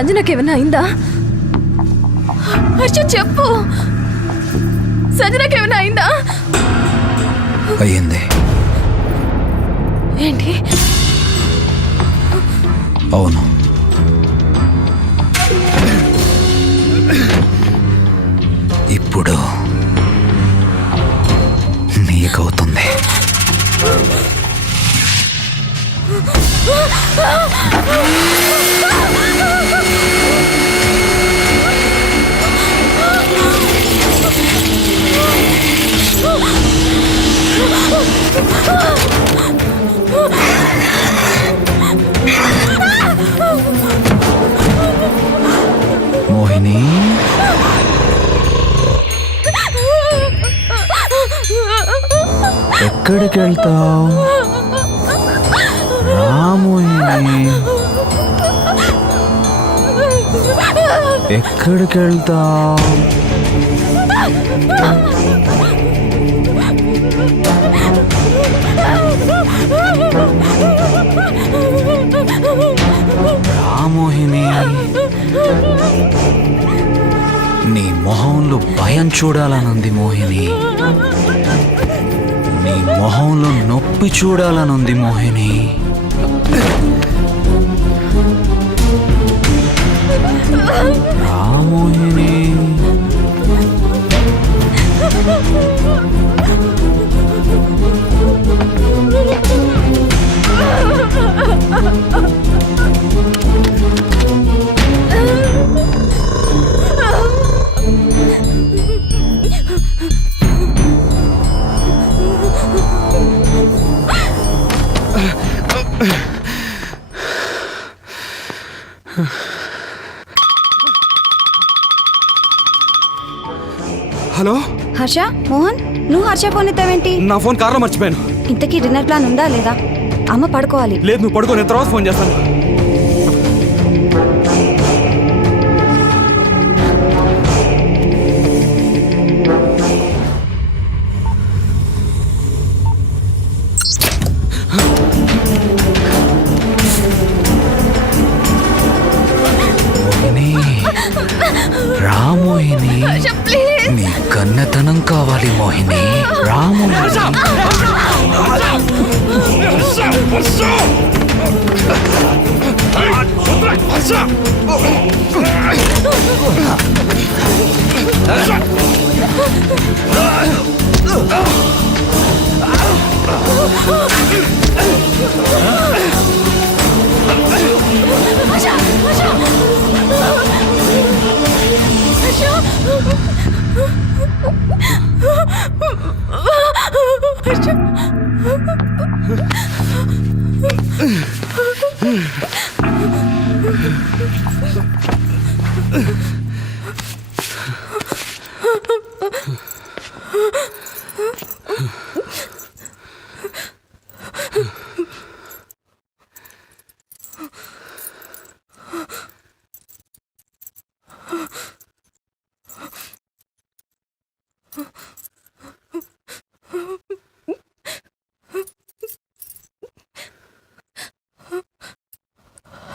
సంజనకేమైనా అయిందా? హర్ష చెప్పు, సంజనకేమైనా అయిందా? అయ్యింది. ఏంటి? అవును, ఇప్పుడు నీకవుతుంది. మోహిని, ఎక్కడికి వెళ్తావు? రా మోహిని, ఎక్కడికి వెళ్తావు? రా మోహిని, నీ మొహంలో భయం చూడాలనుంది మోహిని, నీ మొహంలో నొప్పి చూడాలనుంది మోహిని. రా మోహిని, హలో హర్ష, మోహన్, నువ్వు హర్ష ఫోన్ ఎత్తావేంటి? నా ఫోన్ కార్లో మర్చిపోయాను. ఇంతకీ డిన్నర్ ప్లాన్ ఉందా లేదా? అమ్మ పడుకోవాలి. లేదు, నువ్వు పడుకో, నేను తర్వాత ఫోన్ చేస్తాను. మోహిని, రా మోహిని, హర్ష ప్లీజ్. నీ కన్నతనం కావాలి మోహిని. రా మోహిని.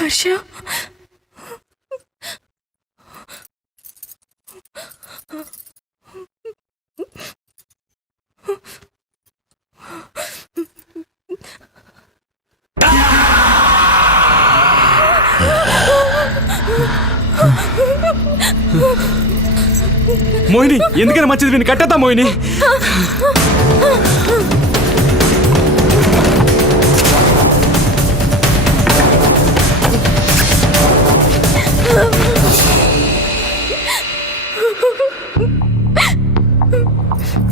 హర్ష, మోహిని, ఎందుకైనా మంచిది వీడిని కట్టేద్దా మోహిని.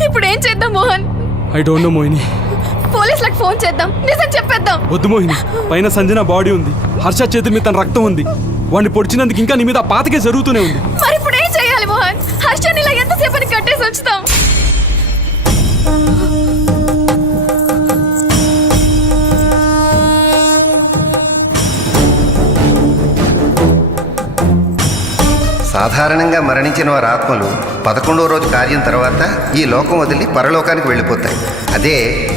ఇప్పుడు ఏం చేద్దాం Mohan? I don't know Mohini. పోలీసులకు ఫోన్ చేద్దాం, నిజం చెప్పేద్దాం. వద్దు మోహిని, పైన సంజన బాడీ ఉంది, హర్ష చేతి మీద తన రక్తం ఉంది. వాడిని పొడిచినందుకు ఇంకా నీ మీద పాతకే జరుగుతూనే ఉంది. మరి ఇప్పుడు ఏం చేయాలి మోహన్? హర్షని ఇలా ఎంతసేపని కట్టేసి ఉంచుతాం? సాధారణంగా మరణించిన వారి ఆత్మలు 11వ రోజు కార్యం తర్వాత ఈ లోకం వదిలి పరలోకానికి వెళ్ళిపోతాయి. అదే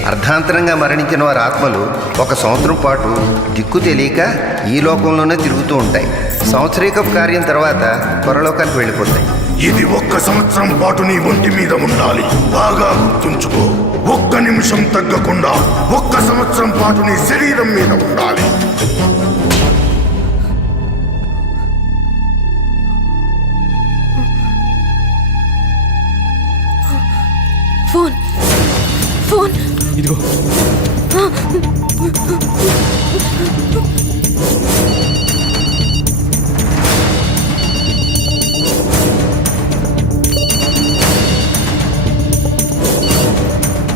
అర్ధాంతరంగా మరణించిన వారి ఆత్మలు 1 సంవత్సరం పాటు దిక్కు తెలియక ఈ లోకంలోనే తిరుగుతూ ఉంటాయి. సంవత్సరీకపు కార్యం తర్వాత పరలోకానికి వెళ్ళిపోతాయి. ఇది 1 సంవత్సరం పాటు నీ ఒంటి మీద ఉండాలి. బాగా గుర్తుంచుకో, 1 నిమిషం తగ్గకుండా 1 సంవత్సరం పాటు నీ శరీరం మీద ఉండాలి. ఫోన్ ఫోన్ ఇదిగో.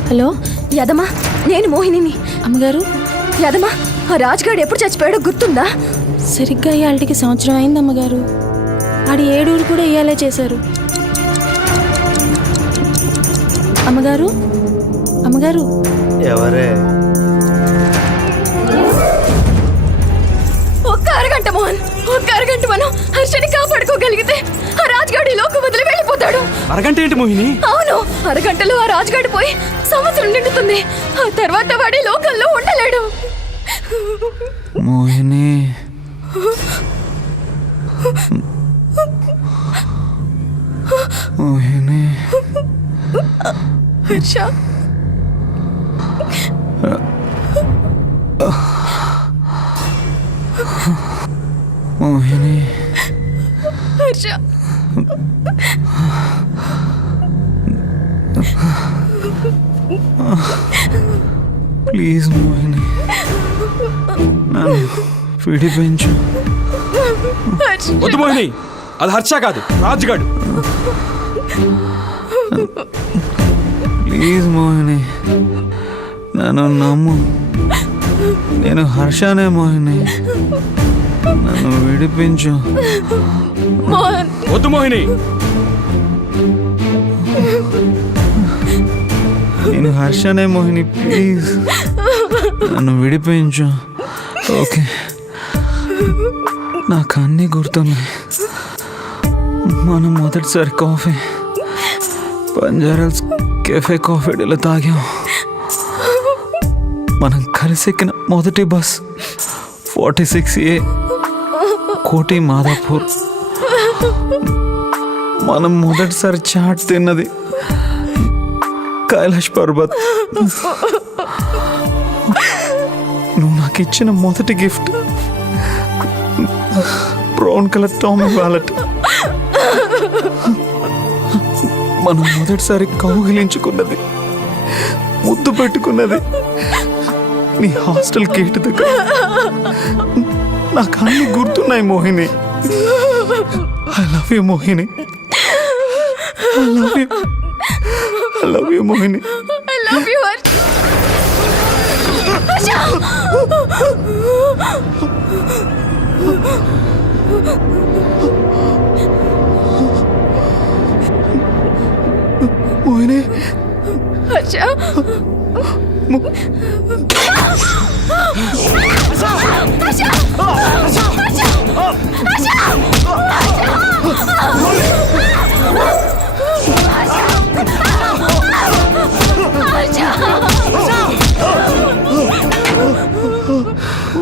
హలో యాదమ్మా, నేను మోహినిని. అమ్మగారు, యాదమ్మా, ఆ రాజుగాడు ఎప్పుడు చచ్చిపోయాడో గుర్తుందా? సరిగ్గా ఇవాళకి సంవత్సరం అయింది అమ్మగారు. ఆడి 7 ఊరు కూడా ఇయ్యాలే చేశారు. అమ్మగారు, అమ్మగారు. ఎవరే? ఒక్క అరగంట మోహన్, ఒక్క అరగంట మనం హర్షని కాపాడుకోగలిగితే ఆ రాజుగాడు ఈ లోకం వదిలి వెళ్ళిపోతాడు. అరగంట ఏంటి మోహిని? అవును, అరగంటలో ఆ రాజుగాడు పోయి సంవత్సరం నిండుతుంది. ఆ తర్వాత వాడి లోకంలో ఉండలేడు. మోహిని, మోహిని, హర్ష, మోహిని, హర్ష, ప్లీజ్ మోహిని, నన్ను విడిపించు. హర్ష. వద్దు మోహిని, అది హర్ష కాదు, రాజుగాడు. ప్లీజ్ మోహిని, నన్ను నమ్ము. నేను హర్షనే మోహిని, నన్ను విడిపించు. మోహన్, వద్దు మోహిని. నేను హర్షనే మోహిని, ప్లీజ్ నన్ను విడిపించు. ఓకే, నాకు అన్నీ గుర్తున్నాయి. మనం మొదటిసారి కాఫీ బంజారాల్స్ కెఫే కాఫీ డేలో తాగాం. మనం కలిసి ఎక్కిన మొదటి బస్ 46A కోటి మాదాపూర్. మనం మొదటిసారి చాట్ తిన్నది కైలాష్ పర్వత్. నువ్వు నాకు ఇచ్చిన మొదటి gift brown colour Tommy wallet. మనం మొదటిసారి కౌగిలించుకున్నది, ముద్దు పెట్టుకున్నది నీ హాస్టల్ గేట్ దగ్గర. నాకు అన్ని గుర్తున్నాయి Mohini. I love you Mohini, I love you, I love you Mohini. I love you, Harsh. Harsha! Mohini, Harsha!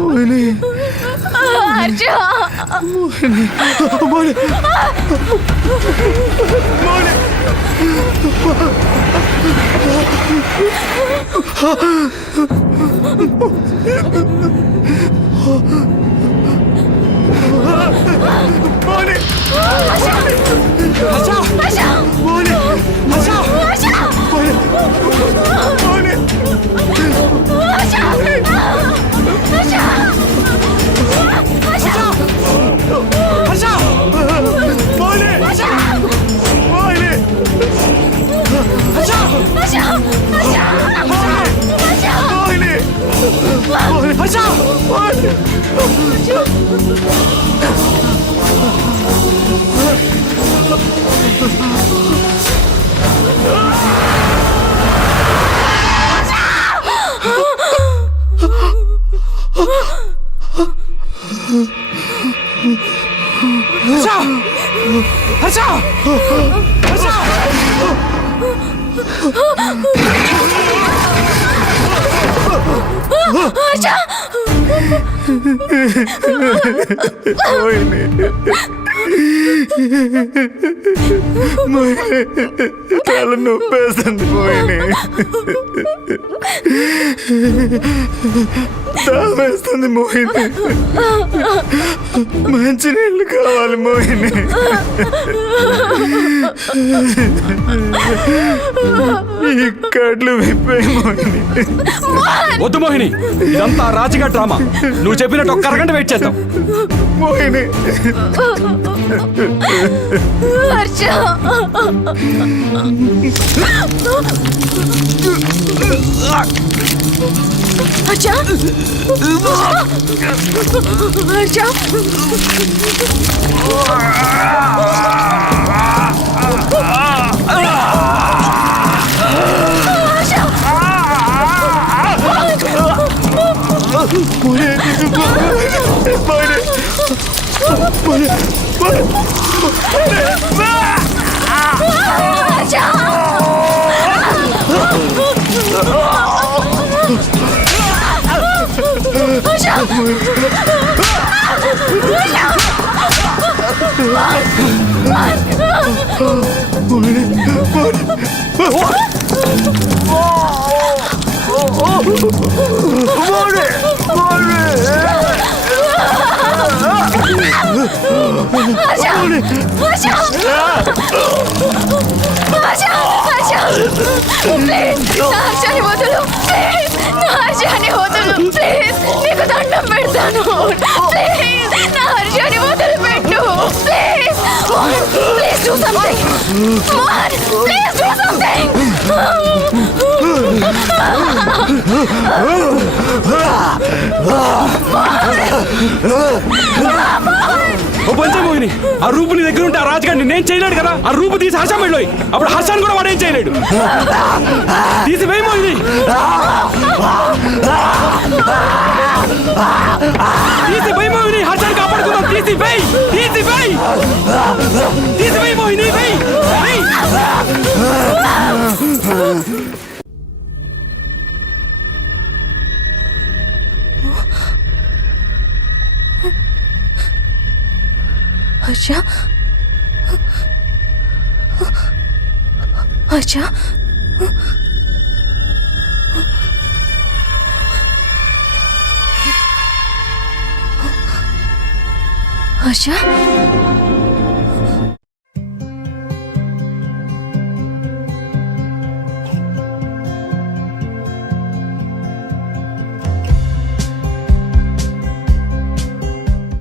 Mohini, Harsha! Mohini, Mohini, Mohini. Harsha Harsha Harsha Mohini Mohini తల నొప్పేస్తుంది మోహిని తామేస్తుంది మోహిని మంచినీళ్ళు కావాలి మోహిని ఈ కళ్ళు విప్పాయి మోహిని వద్దు మోహిని ఇదంతా రాజుగా డ్రామా నువ్వు చెప్పినట్టు ఒక్క అరగంట వెయిట్ చేద్దాం మోహిని హర్ష హర్ష హర్ష హర్షని వదులు ప్లీజ్ హర్షని వదులు ప్లీజ్ నీకు దండం పెడతాను ప్లీజ్ నా హర్షని వదిలి పెట్టు please please do something please do something ఓ పంచమోహిని ఆ రూపు నీ దగ్గర ఉంటే ఆ రాజుగారు నిన్నేం చేయలేడు కదా ఆ రూపు తీసి హర్షం వెళ్ళోయి అప్పుడు హర్షాన్ని కూడా వాడేం చేయలేడు తీసి వేయి మోహిని తీసి వేయి మోహిని హర్షాన్ని కాపాడుకుందాం తీసి వేయి తీసి వేయి మోహిని వేయి హర్ష హర్ష హర్ష